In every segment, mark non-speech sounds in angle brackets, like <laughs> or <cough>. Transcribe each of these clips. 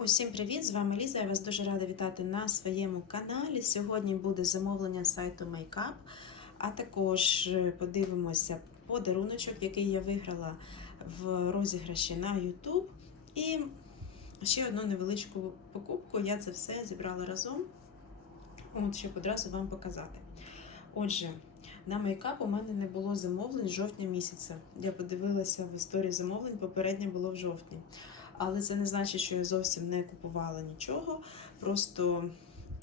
Усім привіт! З вами Ліза. Я вас дуже рада вітати на своєму каналі. Сьогодні буде замовлення сайту Makeup, а також е, подивимося подаруночок, який я виграла в розіграші на YouTube. І ще одну невеличку покупку. Я це все зібрала разом, от, щоб одразу вам показати. Отже, на мейкап у мене не було замовлень жовтня місяця. Я подивилася в історії замовлень, попереднє було в жовтні. Але це не значить, що я зовсім не купувала нічого. Просто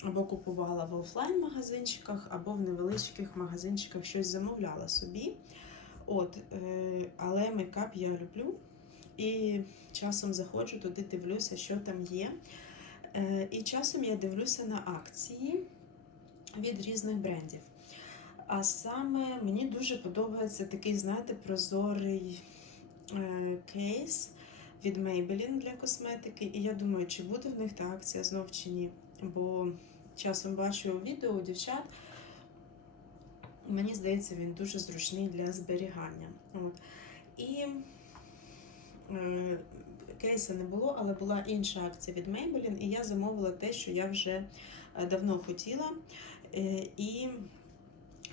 або купувала в офлайн-магазинчиках, або в невеличких магазинчиках щось замовляла собі. От, е, але мейкап я люблю. І часом заходжу туди, дивлюся, що там є. Е, і часом я дивлюся на акції від різних брендів. А саме мені дуже подобається такий, знаєте, прозорий е, кейс від Maybelline для косметики. І я думаю, чи буде в них та акція знов чи ні. Бо часом бачу відео у дівчат. Мені здається, він дуже зручний для зберігання. От. І е, кейса не було, але була інша акція від Maybelline, і я замовила те, що я вже е, давно хотіла. Е, і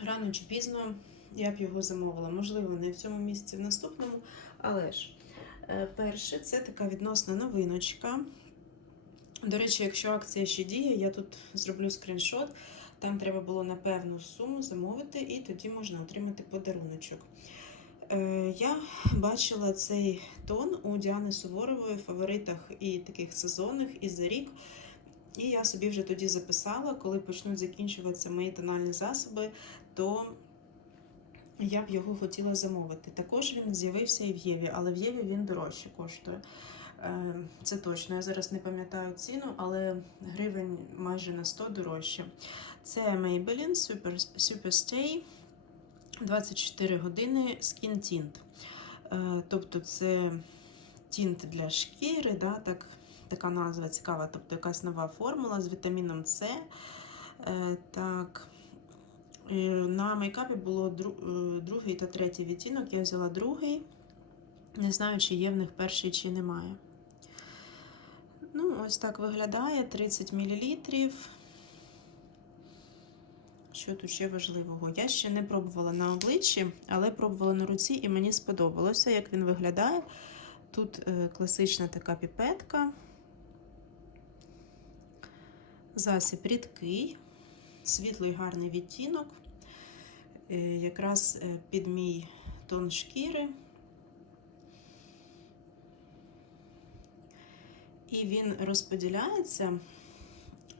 рано чи пізно я б його замовила. Можливо, не в цьому місяці, в наступному, але ж. Е, Перше, це така відносна новиночка. До речі, якщо акція ще діє, я тут зроблю скріншот. Там треба було на певну суму замовити, і тоді можна отримати подаруночок. Е, Я бачила цей тон у Діани Суворової в фаворитах і таких сезонних, і за рік. І я собі вже тоді записала, коли почнуть закінчуватися мої тональні засоби, то я б його хотіла замовити. Також він з'явився і в Єві, але в Єві він дорожче коштує. Е, Це точно. Я зараз не пам'ятаю ціну, але гривень майже на 100 дорожче. Це Maybelline Super, Super Stay 24 години Skin Tint. Е, Тобто це тінт для шкіри, да, так, така назва цікава, тобто якась нова формула з вітаміном С. Е, Так. Е, На мейкапі було е, другий та третій відтінок. Я взяла другий. Не знаю, чи є в них перший, чи немає. Ну, ось так виглядає 30 мл. Що тут ще важливого? Я ще не пробувала на обличчі, але пробувала на руці і мені сподобалося, як він виглядає. Тут е, класична така піпетка. Засіб рідкий, світлий гарний відтінок. Е, якраз е, під мій тон шкіри. І він розподіляється.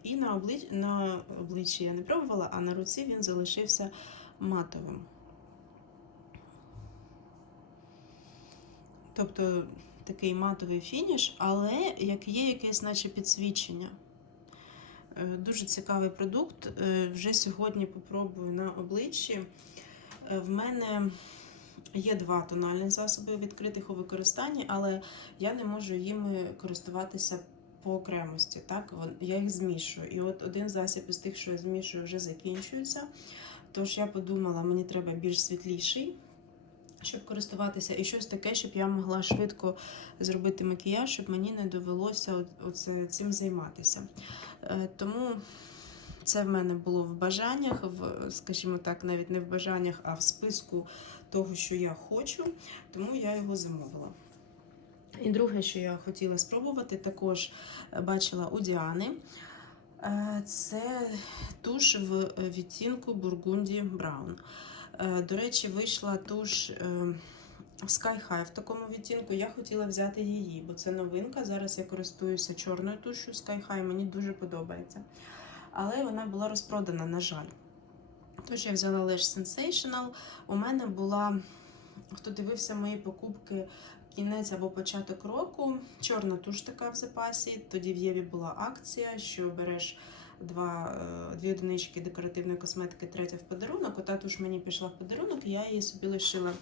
І на, облич... на обличчі я не пробувала, а на руці він залишився матовим. Тобто такий матовий фініш, але як є якесь наче підсвічення. Е, Дуже цікавий продукт. Е, Вже сьогодні попробую на обличчі. Е, В мене є два тональні засоби відкритих у використанні, але я не можу їми користуватися по окремості. Так? Я їх змішую. І от один засіб із тих, що я змішую, вже закінчується. Тож я подумала, мені треба більш світліший. Щоб користуватися, і щось таке, щоб я могла швидко зробити макіяж, щоб мені не довелося оце, цим займатися. Е, Тому це в мене було в бажаннях, в, скажімо так, навіть не в бажаннях, а в списку того, що я хочу, тому я його замовила. І друге, що я хотіла спробувати, також е, бачила у Діани. Е, Це туш в відтінку Бургунді Браун. Е, До речі, вийшла туш е, Sky High в такому відтінку. Я хотіла взяти її, бо це новинка. Зараз я користуюся чорною тушю Sky High, мені дуже подобається. Але вона була розпродана, на жаль. Тож я взяла Lash Sensational. У мене була, хто дивився мої покупки кінець або початок року, чорна туш така в запасі. Тоді в Єві була акція, що береш два, е, дві одинички декоративної косметики, третя в подарунок. Ота туш мені пішла в подарунок, і я її собі лишила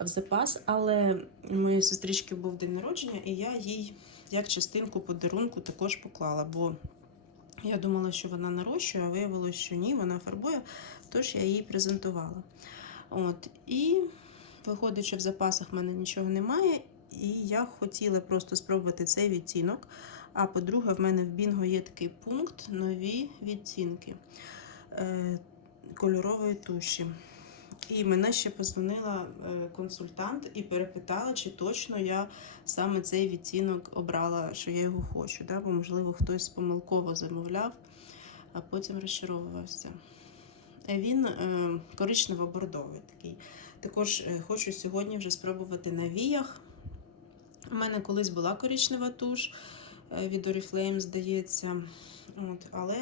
в запас. Але моєї сестрички був день народження, і я їй як частинку подарунку також поклала. бо я думала, що вона нарощує, а виявилося, що ні, вона фарбує, тож я її презентувала. От, і виходить, що в запасах в мене нічого немає, і я хотіла просто спробувати цей відтінок. А по-друге, в мене в Бінго є такий пункт нові відтінки е, кольорової туші. І мене ще позвонила е, консультант і перепитала, чи точно я саме цей відтінок обрала, що я його хочу. Да? Бо, можливо, хтось помилково замовляв, а потім розчаровувався. Е, Він коричнево-бордовий такий. Також хочу сьогодні вже спробувати на віях. У мене колись була коричнева туш від Oriflame, здається. От, але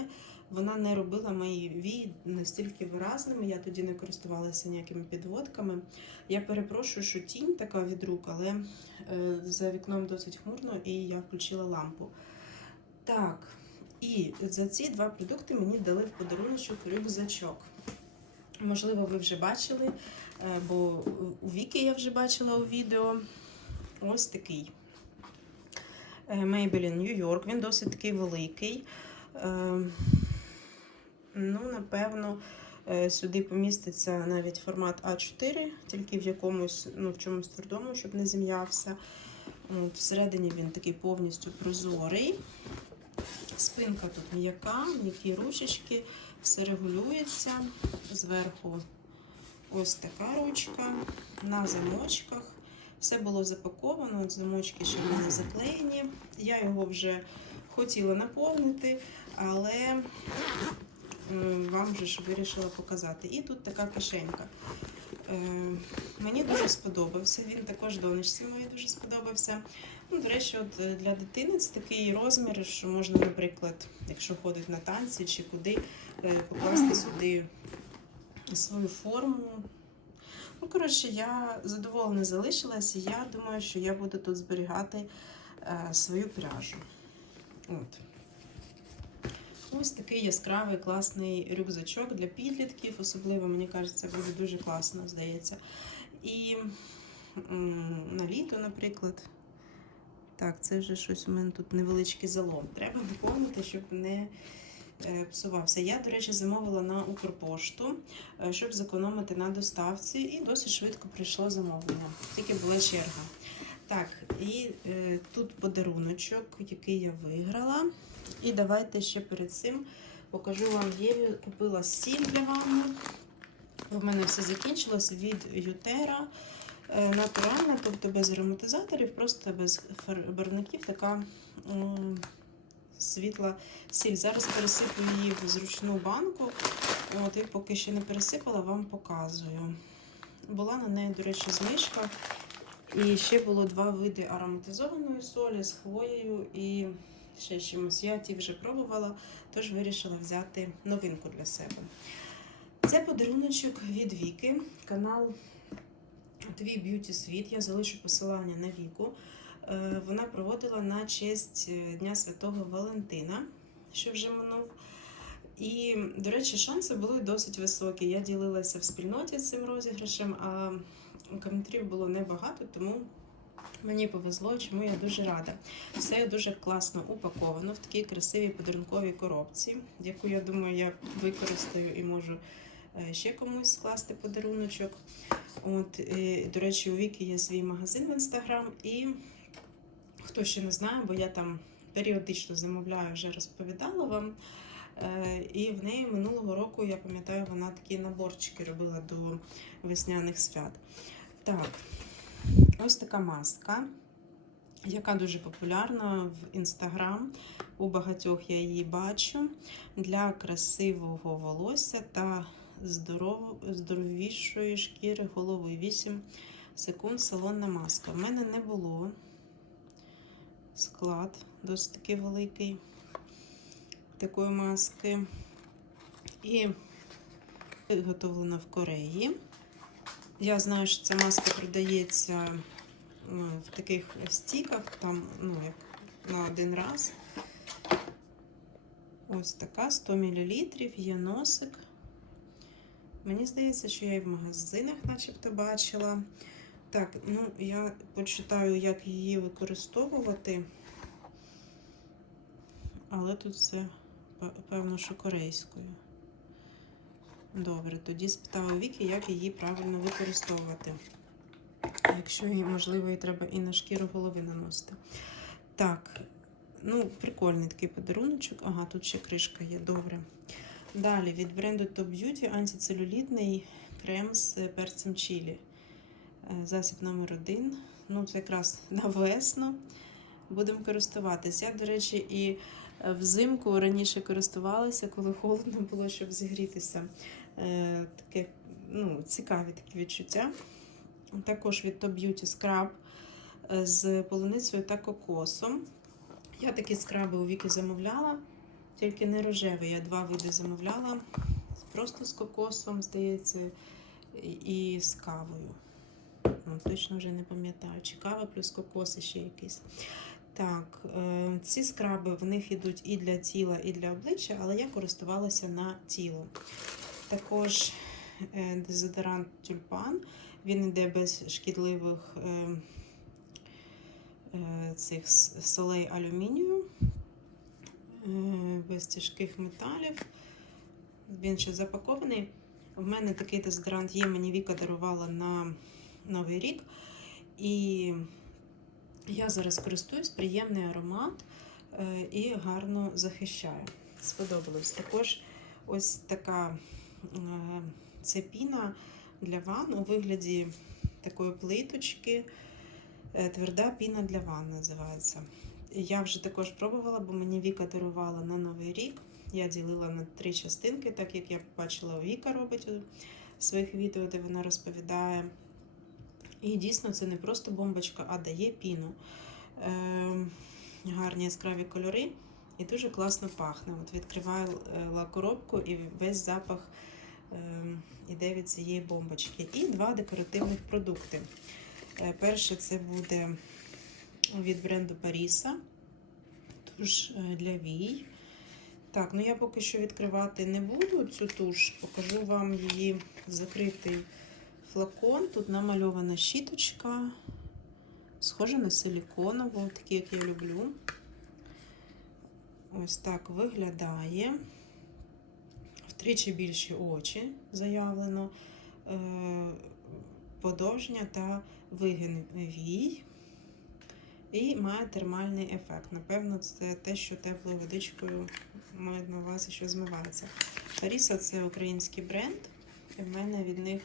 вона не робила мої вії настільки виразними. Я тоді не користувалася ніякими підводками. Я перепрошую, що тінь така від рук, але е, за вікном досить хмурно і я включила лампу. Так, і за ці два продукти мені дали в подарунок рюкзачок. Можливо, ви вже бачили, е, бо у Віки я вже бачила у відео. Ось такий. Maybelline New York. Він досить такий великий. Е, Ну, напевно, е, сюди поміститься навіть формат А4, тільки в якомусь, ну, в чомусь твердому, щоб не зім'явся. Всередині він такий повністю прозорий. Спинка тут м'яка, м'які ручечки, все регулюється. Зверху ось така ручка на замочках. Все було запаковано, от замочки ще в мене заклеєні. Я його вже хотіла наповнити, але е, вам же ж вирішила показати. І тут така кишенька. Е, Мені дуже сподобався. Він також донечці моїй дуже сподобався. Ну, до речі, от е, для дитини це такий розмір, що можна, наприклад, якщо ходить на танці чи куди, покласти сюди свою форму. Ну, коротше, я задоволена залишилася. Я думаю, що я буду тут зберігати е, свою пряжу. От. Ось такий яскравий класний рюкзачок для підлітків. Особливо, мені кажеться, буде дуже класно, здається. І на літо, наприклад. Так, це вже щось у мене тут невеличкий залом. Треба доповнити, щоб не псувався. Я, до речі, замовила на Укрпошту, е, щоб зекономити на доставці, і досить швидко прийшло замовлення. Тільки була черга. Так, і е, тут подаруночок, який я виграла. І давайте ще перед цим покажу вам Єві. Купила сіль для ванни. В мене все закінчилось від Ютера. Е, Натуральна, тобто без ароматизаторів, просто без фар- барвників, така м, світла сіль. Зараз пересиплю її в зручну банку. От, і поки ще не пересипала, вам показую. Була на неї, до речі, знижка. І ще було два види ароматизованої солі з хвоєю і ще чимось. Я ті вже пробувала, тож вирішила взяти новинку для себе. Це подаруночок від Віки, канал Твій б'юті світ. Я залишу посилання на Віку. Е, Вона проводила на честь е, Дня Святого Валентина, що вже минув. І, до речі, шанси були досить високі. Я ділилася в спільноті цим розіграшем, а коментарів було небагато, тому мені повезло, чому я дуже рада. Все дуже класно упаковано в такій красивій подарунковій коробці, яку я думаю, я використаю і можу е, ще комусь скласти подаруночок. От, і, до речі, у Віки є свій магазин в інстаграм, хто ще не знає, бо я там періодично замовляю, вже розповідала вам. Е, І в неї минулого року, я пам'ятаю, вона такі наборчики робила до весняних свят. Так, ось така маска, яка дуже популярна в інстаграм. У багатьох я її бачу для красивого волосся та здоров... здоровішої шкіри голови. 8 секунд салонна маска. У мене не було склад досить такий великий такої маски. І виготовлена в Кореї. Я знаю, що ця маска продається е, в таких стіках, там, ну, як на один раз. Ось така 100 мл, є носик. Мені здається, що я і в магазинах начебто бачила. Так, ну я почитаю, як її використовувати. Але тут все, певно, що корейською. Добре, тоді спитаю Віки, як її правильно використовувати. Якщо їй, можливо, і треба і на шкіру голови наносити. Так, Ну, прикольний такий подаруночок. Ага, тут ще кришка є, добре. Далі від бренду Top Beauty антицелюлітний крем з перцем чилі. Е, Засіб номер один. Ну, це якраз <laughs> на весну. Будемо користуватись. Я, до речі, і е, взимку раніше користувалася, коли холодно було, щоб зігрітися. Е, Таке, ну, цікаві такі відчуття. Також від Top Beauty скраб з полуницею та кокосом. Я такі скраби у Віки замовляла, тільки не рожевий. Я два види замовляла. Просто з кокосом, здається, і з кавою. Ну, точно вже не пам'ятаю. Чи кава плюс кокос і ще якийсь. Так, е, ці скраби в них йдуть і для тіла, і для обличчя, але я користувалася на тіло. Також е, дезодорант тюльпан. Він йде без шкідливих е, цих солей алюмінію, без тяжких металів. Він ще запакований. В мене такий дезодорант є, мені Віка дарувала на Новий рік. І я зараз користуюсь, приємний аромат е, і гарно захищає. Сподобалось. Також ось така е, це піна для ванн у вигляді такої плиточки. Е, Тверда піна для ванн називається. Я вже також пробувала, бо мені Віка дарувала на Новий рік. Я ділила на три частинки, так як я бачила, Віка робить у своїх відео, де вона розповідає. І дійсно це не просто бомбочка, а дає піну. Е, гарні яскраві кольори і дуже класно пахне. От відкривала коробку і весь запах е, іде від цієї бомбочки. І два декоративних продукти. Е, перше це буде від бренду Паріса. Туш е, для вій. Так, ну я поки що відкривати не буду цю туш, покажу вам її закритий флакон. Тут намальована щіточка, схожа на силіконову, такі, як я люблю. Ось так виглядає. Втричі більші очі заявлено, е, подовження та вигин вій. І має термальний ефект. Напевно, це те, що теплою водичкою має на увазі, що змивається. Паріса це український бренд, і в мене від них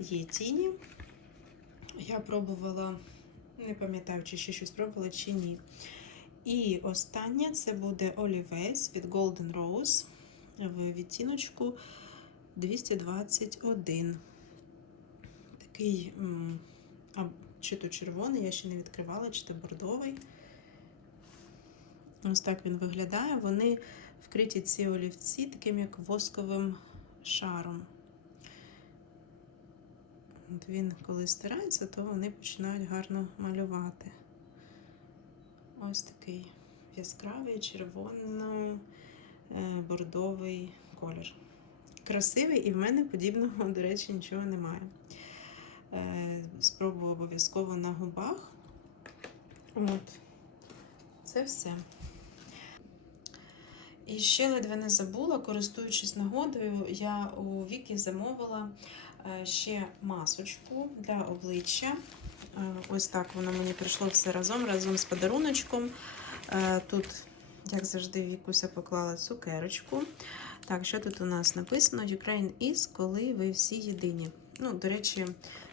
є тіні. Я пробувала, не пам'ятаю, чи ще щось пробувала, чи ні. І останнє це буде олівець від Golden Rose в відтіночку 221. Такий, а, чи то червоний, я ще не відкривала, чи то бордовий. Ось так він виглядає. Вони вкриті ці олівці таким як восковим шаром. Він, коли стирається, то вони починають гарно малювати. Ось такий яскравий, червоно-бордовий колір. Красивий, і в мене подібного, до речі, нічого немає. Е, Спробую обов'язково на губах. От. Це все. І ще ледве не забула, користуючись нагодою, я у Вікі замовила е, ще масочку для обличчя. Е, Ось так воно мені прийшло все разом, разом з подаруночком. Е, Тут, як завжди, Вікуся поклала цукерочку. Так, що тут у нас написано? Ukraine is, коли ви всі єдині. Ну, до речі,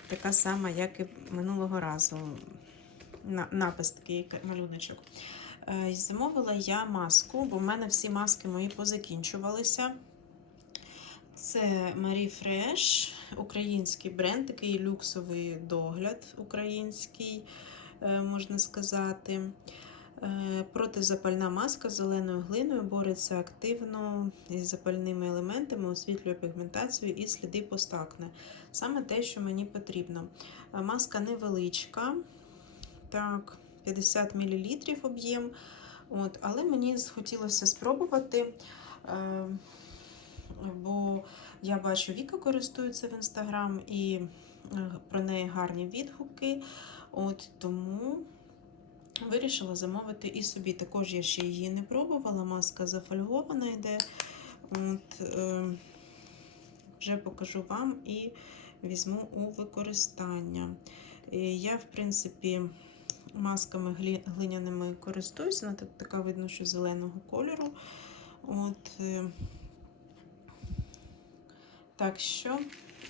така сама, як і минулого разу. Напис такий малюночок. Е, Замовила я маску, бо в мене всі маски мої позакінчувалися. Це Marie Fresh, український бренд, такий люксовий догляд український, е, можна сказати. Е, Протизапальна маска з зеленою глиною бореться активно із запальними елементами, освітлює пігментацію і сліди постакне. Саме те, що мені потрібно. Е, Маска невеличка, так, 50 мл об'єм. От, але мені хотілося спробувати. Бо я бачу, Віка користується в інстаграм і е, про неї гарні відгуки. От тому вирішила замовити і собі. Також я ще її не пробувала. Маска зафольгована йде. От, е, вже покажу вам і візьму у використання. Е, Я, в принципі, масками глиняними користуюсь. Вона так, така видно, що зеленого кольору. От, е, так що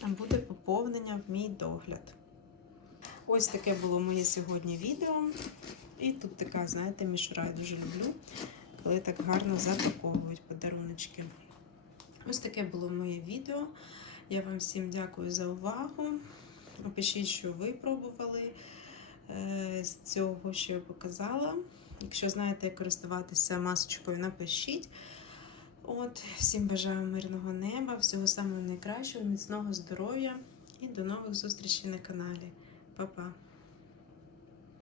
буде поповнення в мій догляд. Ось таке було моє сьогодні відео. І тут така, знаєте, мішура я дуже люблю, коли так гарно запаковують подаруночки. Ось таке було моє відео. Я вам всім дякую за увагу. Пишіть, що ви пробували е, з цього, що я показала. Якщо знаєте, як користуватися масочкою, напишіть. От, всім бажаю мирного неба, всього самого найкращого, міцного здоров'я і до нових зустрічей на каналі. Па-па!